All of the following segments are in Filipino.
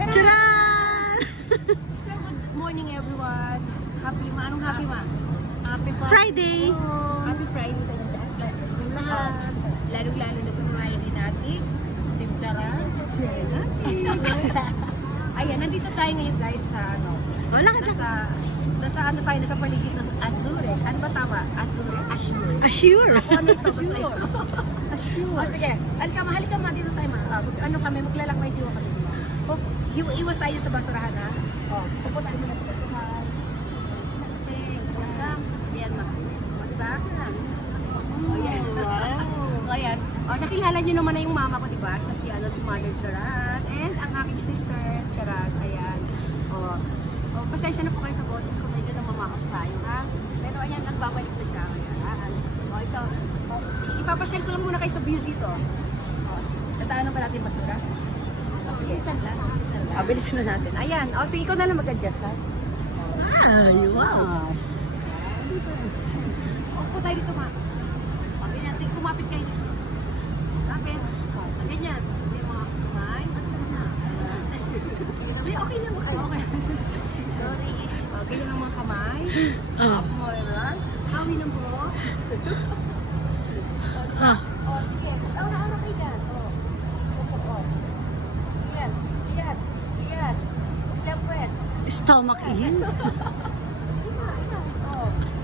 Charan! So, good morning everyone. Happy ma. Anong happy ma? Happy Friday! Happy Friday sa lahat. Lalo-lalo na sa mga Elinatics. Team Charan. Ayan, nandito tayo ngayon guys sa ano. Nasa ano tayo, nasa paligid ng Azure. Ano ba tama? Azure? Assure. Ako ano ito? Basta ito. O sige, halika ma, dito tayo ma. Ano kami, maglalakbay diwa kami. Iwas tayo sa basurahan ha. Pupunta tayo muna sa basurahan. Ayan ma. Diba? Ayan. Ayan. Nakilala nyo naman na yung mama ko, diba? Siya si Mother Charan. And ang aking sister, Charan. Ayan. Pasensya na po kayo sa boses ko. Medyo namamakas tayo, ha? Pero ayan, nagbabalik na siya. Ayan. Ito. Ipapasyal ko lang muna kayo sa view dito. Tataanan ba natin basura? Sige, isan lang. Bilisan na natin. Ayan. Sige, ikaw na lang mag-adjust, ha? Wow! Opo tayo dito, ma. Ganyan. Sige, kumapit kayo dito. Kapit. Ganyan. Yung mga kamay. Okay lang. Okay. Sorry. Ganyan ang mga kamay. Up mo lang. Hawi ng buhok. Sige. Una kayo dyan. Iyan. Step wet. Stomach in. Sige ma, ayan.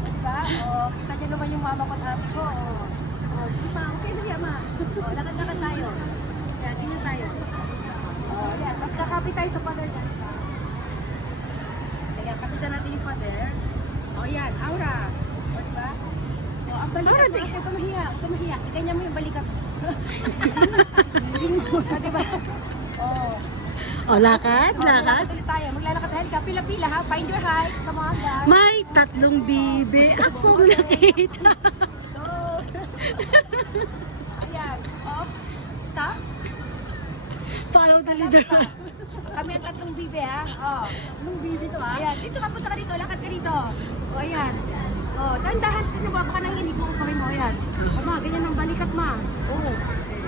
Diba? Kita nyo naman yung mama ko at ate ko. Sige ma, okay na yan ma. Lakad-lakad tayo. Yan, tingnan tayo. Yan, mas kakapit tayo sa pader dyan. Ayan, kapitan natin yung pader. Yan, Aura. Diba? Ang balikat mo, huwag ka mahiya. Ganyan mo yung balikat. Diba? Lakad. Lakad ulit tayo. Maglalakad tayo. Pila-pila ha. Find your height. Come on guys. May 3 bibe akong nakita. Ayan. Stop. Follow the leader. Kami ang 3 bibe ha. Anong bibe to ha? Ayan. Dito ka, punta ka dito. Lakad ka dito. Ayan. Dahan-dahan. Kasi baka nang inip mo kami mo. Ayan. Ma, ganyan ang balikat ma.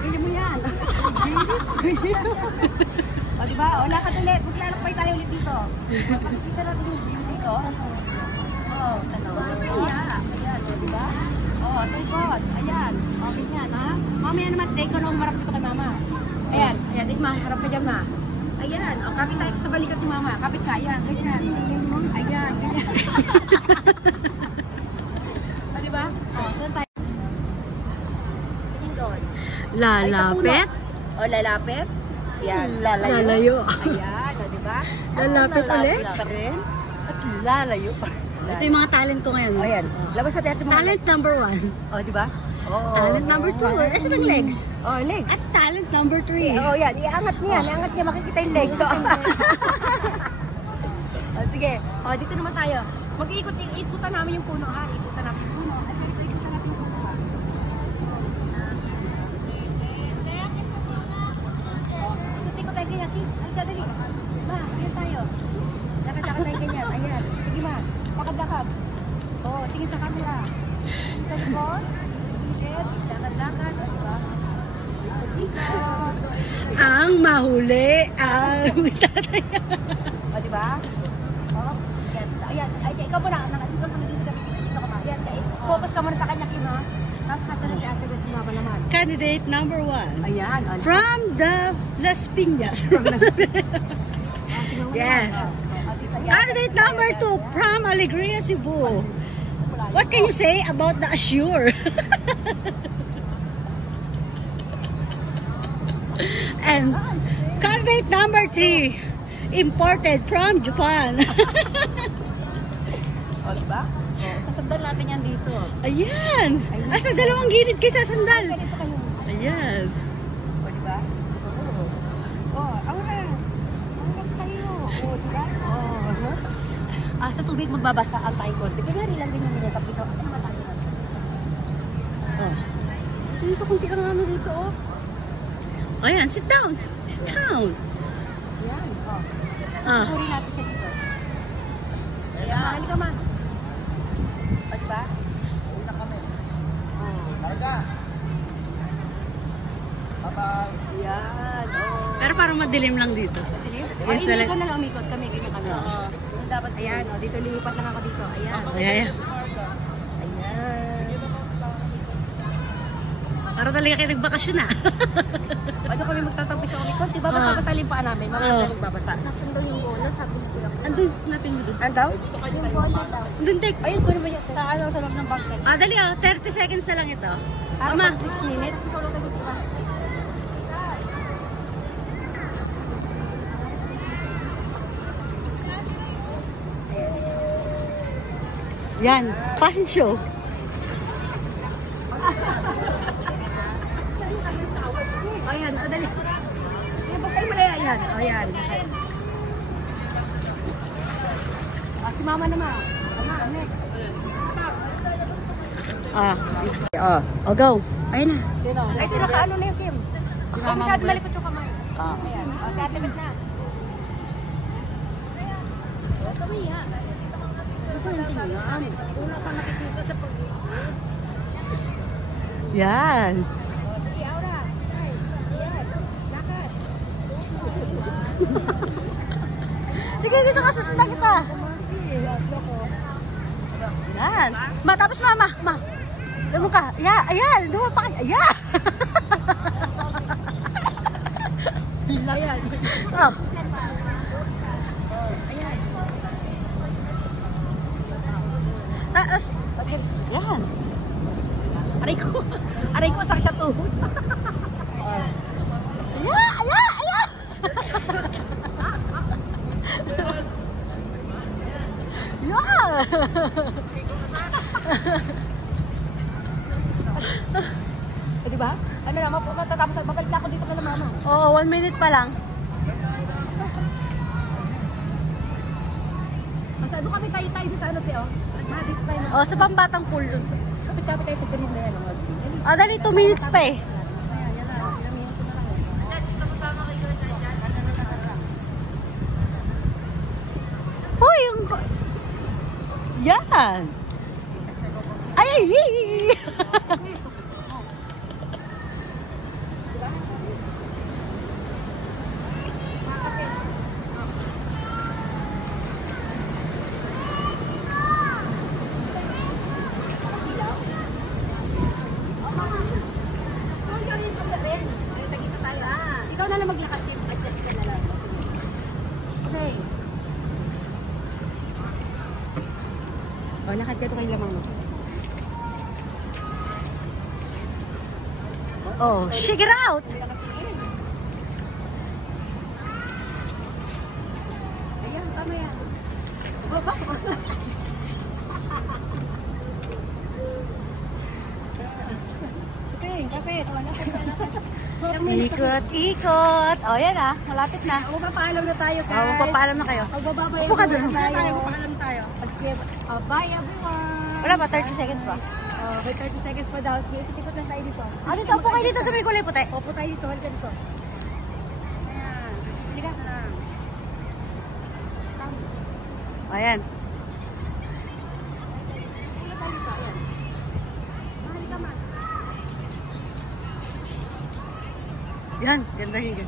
Ganyan mo yan. Diba? Lakad ulit. Maglalakbay tayo ulit dito. Makikita natin yung view dito. Ayan, diba? Tungkod. Ayan. Ganyan, ha? Mamaya naman, take ko nung marap dito kay mama. Ayan. Harap ka dyan, ma. Ayan. Kapit tayo sa balikat ni mama. Kapit ka. Ayan. Ganyan. Ayan. Ganyan. Diba? Saan tayo? Ganyan doon. Lalapit. Lalapit. Ayan, Lalayo. Ayan, diba? Lalapit ulit. At lalayo. Ito yung mga talent ko ngayon. Ayan. Labas sa teatro mo. Talent number 1. Diba? Talent number 2. Saan ang legs? Legs. At talent number 3. Yan. Iangat niya. Iangat niya. Makikita yung legs. Sige. Dito naman tayo. Ikutan namin yung puno, ha? Ikutan namin yung puno. At dito, ikutan natin yung puno, ha? Ikot tayo ganyan. Halika, dali. Ma, ganyan tayo. Lakad-lakad tayo ganyan. Ayan. Sige ma. Lakad-lakad. Tingin sa camera. Sa likod. Gilid. Lakad-lakad. Diba? Ikot. Ang mahuli ang tataya. Diba? Ayan. Ikaw muna. Dito ka ma. Ayan. Focus ka muna sa kanya, Kim, ha? Tapos kasunod si Ate Beth Mama naman. Candidate number 1. Ayan. From the Las Piñas. Yes. Candidate number 2 from Alegria, Cebu. What can you say about the Assure? And candidate number 3 imported from Japan. Diba? Sasandal natin yan dito. Ayan. Sa dalawang gilid kayo sasandal. Ganito kayo. Ayan. Diba? Aura. Kayo. Diba? Sa tubig magbabasa ang tayo konti. Kaya lang din yung tapos ako. Ano naman tayo? Dito kung tira nga dito, Ayan, sit down. Sit down. Ayan, Susugurin natin siya dito. Ayan. Halika man. Diba? Una kami. Karga. Yan. Oh. Pero parang madilim lang dito. Ay, Yes, hindi wala- ka na lang umikot kami. Ganyan kami. Oo. Dapat, ayan. O, dito lilipat lang ako dito. Ayan. Ayan. Ayan. Parang talaga kayo nagbakasyon na. Ano kami magtatapos sa umikot? Diba basta Oo. matalim pa namin? Mga Oo. nagbabasa. Nasaan daw yung bola? Sabi ko lang. Andun, natin mo dun. Andaw? Yung bola daw. Andun, tek. Ayun, kunin mo yan. Sa ano, sa loob ng bangkal. Ah, dali 30 seconds na lang ito. Tama. Tama. 6 minutes. Ikaw lang tayo dito. Yan, fashion show. Ayan, dali. Ayan, basta yung malaya. Ayan, ayan. Si mama naman. Mama, next. Oh, go. Ayun na. Ay, ito nakaano na yung Kim. Si mama masyado malikot yung kamay. Ah. Ayan. O, si ate Bet na. Kami yan. Gusto yung tingnan. Una ka makikita sa pag- Yan. Sige, Aura. Ay, ayan. Lakad. Sige, dito ka, susundan kita. Yan. Tapos mama. Doon ka. Ayan. Doon pa kayo. Ayan. Ayan. Oh. Tapos, yan. Aray ko, sakit sa tuhod. Ayan. Yan. Eh, di ba? Ano na, matatapos na, babalik na ako dito kay mama. Oo, 1 minute pa lang. Masyado kami tayo sa ano, Teo. Ma, dito tayo. Oh, sa pambatang pool dun. Kapit-kapit tayo sa ganun na yan. Ah, dali, 2 minutes pa eh. Ayan, yan na. Ilamihan ko na lang. Uy, yung... Yan. Ay. Ikaw na lang maglakad, Tim. Adjust ka na lang. Okay. O, lakad ka ito kay lamang mo. Oh, shake it out. Ayan, tama yan. Baba. Okay, kapit. O, lakad ka. Ikot. Oh, yan ah. Malapit na. Magpapaalam na tayo, guys. Oh, magpapaalam na kayo. Magbababayan Upo ka dun. tayo. Magpapaalam tayo. Sige, bye everyone. Wala ba? 30 seconds pa? Okay, 30 seconds pa daw. Sige, ikot lang tayo dito. Ah, dito. Upo kayo dito sa may kulay puti. Opo tayo dito. Halika dito. Ayan. Halika. Ayan. Yan. Ganda yun.